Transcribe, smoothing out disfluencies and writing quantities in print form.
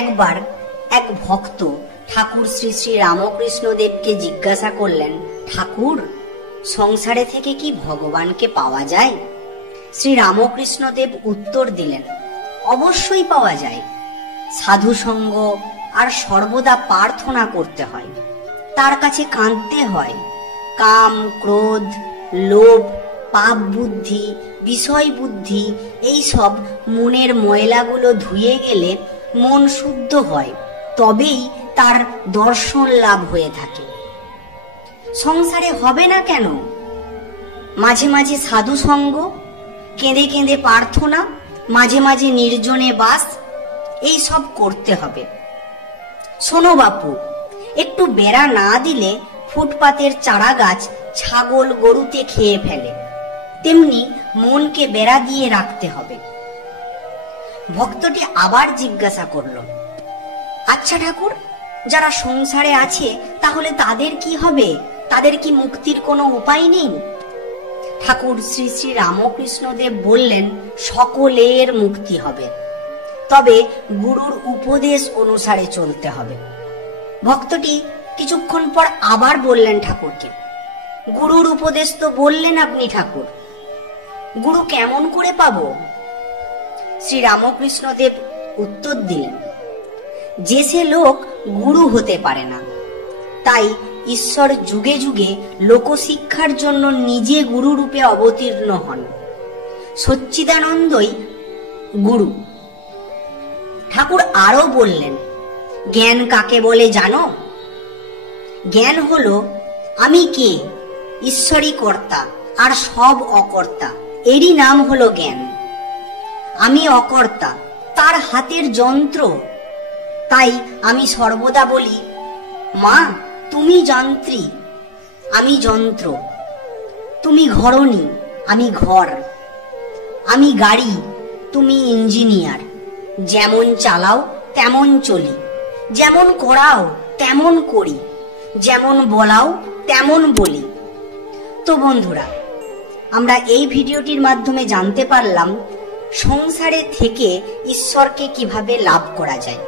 একবার এক ভক্ত ঠাকুর শ্রী শ্রী রামকৃষ্ণ দেবকে জিজ্ঞাসা করলেন, ঠাকুর, সংসারে থেকে কি ভগবানকে পাওয়া যায়? শ্রী রামকৃষ্ণ দেব উত্তর দিলেন, অবশ্যই পাওয়া যায়। সাধু সঙ্গ আর সর্বদা প্রার্থনা করতে হয়, তার কাছে কাঁদতে হয়। কাম, ক্রোধ, লোভ, পাপ বুদ্ধি, বিষয় বুদ্ধি এই সব মনের ময়লাগুলো ধুয়ে গেলে মন শুদ্ধ হয়, তবেই তার দর্শন লাভ হয়ে থাকে। সংসারে হবে না কেন? মাঝে মাঝে সাধু সঙ্গ, কেঁদে কেঁদে প্রার্থনা, মাঝে মাঝে নির্জনে বাস, এই সব করতে হবে। শোনো বাপু, একটু বেড়া না দিলে ফুটপাতের চারা গাছ ছাগল গরুতে খেয়ে ফেলে, তেমনি মনকে বেড়া দিয়ে রাখতে হবে। ভক্তটি আবার জিজ্ঞাসা করল, আচ্ছা ঠাকুর, যারা সংসারে আছে তাহলে তাদের কি হবে? তাদের কি মুক্তির কোনো উপায় নেই? ঠাকুর শ্রী শ্রী রামকৃষ্ণ দেব বললেন, সকলের মুক্তি হবে, তবে গুরুর উপদেশ অনুসারে চলতে হবে। ভক্তটি কিছুক্ষণ পর আবার বললেন ঠাকুরকে, গুরুর উপদেশ তো বললেন আপনি ঠাকুর, গুরু কেমন করে পাবো? শ্রী রামকৃষ্ণ দেব উত্তর দিলেন, যে সে লোক গুরু হতে পারে না, তাই ঈশ্বর যুগে যুগে লোকশিক্ষার জন্য নিজে গুরু রূপে অবতীর্ণ হন। সচ্চিদানন্দই গুরু। ঠাকুর আরো বললেন, জ্ঞান কাকে বলে জানো? জ্ঞান হলো আমি কে, ঈশ্বরই কর্তা আর সব অকর্তা, এরই নাম হলো জ্ঞান। আমি অকর্তা, তার হাতের যন্ত্র, তাই আমি সর্বদা বলি, মা তুমি যন্ত্রী, আমি যন্ত্র, তুমি ঘরণী, আমি ঘর, আমি গাড়ি, তুমি ইঞ্জিনিয়ার, যেমন চালাও তেমন চলি, যেমন করাও তেমন করি, যেমন বলাও তেমন বলি। তো বন্ধুরা, আমরা এই ভিডিওটির মাধ্যমে জানতে পারলাম সংসারে থেকে ঈশ্বরকে কিভাবে লাভ করা যায়।